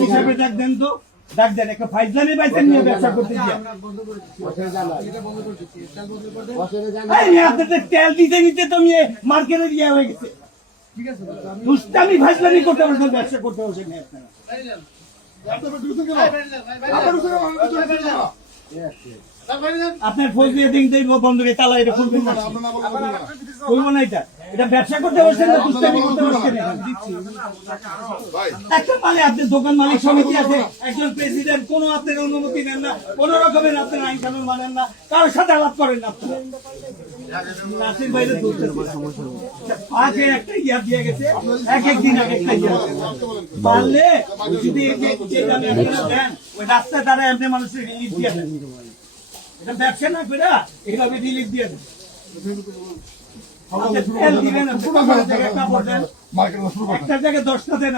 হিসাবে ডাক দেন তো, ডাক দেন একটা ফাইজলানি বাইতেন নিয়ে ব্যবসা করতে গিয়ে আপনাদের তেল দিতে নিতে তো নিয়ে মার্কেটে গিয়ে হয়ে গেছে। দুষ্টামি ফাইজলানি করতে পারছেন, ব্যবসা করতে পারছেন আপনার ফোন দিয়ে দিন বন্ধুকে তালা এটা খুলবেন না, খুলবো না। এটা ব্যবসা করতে পারছেন না, দুষ্টামি করতে পারছেন। একটা মানে আপনার দোকান মালিক সমিতি আছে, একজন প্রেসিডেন্ট, কোনো আপনার অনুমতি নেন না, কোন রকমের আপনার আইন কানুন মানেন না, কারোর সাথে আলাপ করেন না। নাসির বাইরে আগে একটা ইয়া দিয়ে গেছে, এক একদিন এক একটা ইয়া পারলে যদি দেন ওই রাস্তায় দাঁড়ায় আপনি মানুষের রিলিফ দিয়ে দেন। এটা ব্যবসা না করে এইভাবে রিলিফ দিয়ে দেন। একটা জায়গায় 10টা দেন।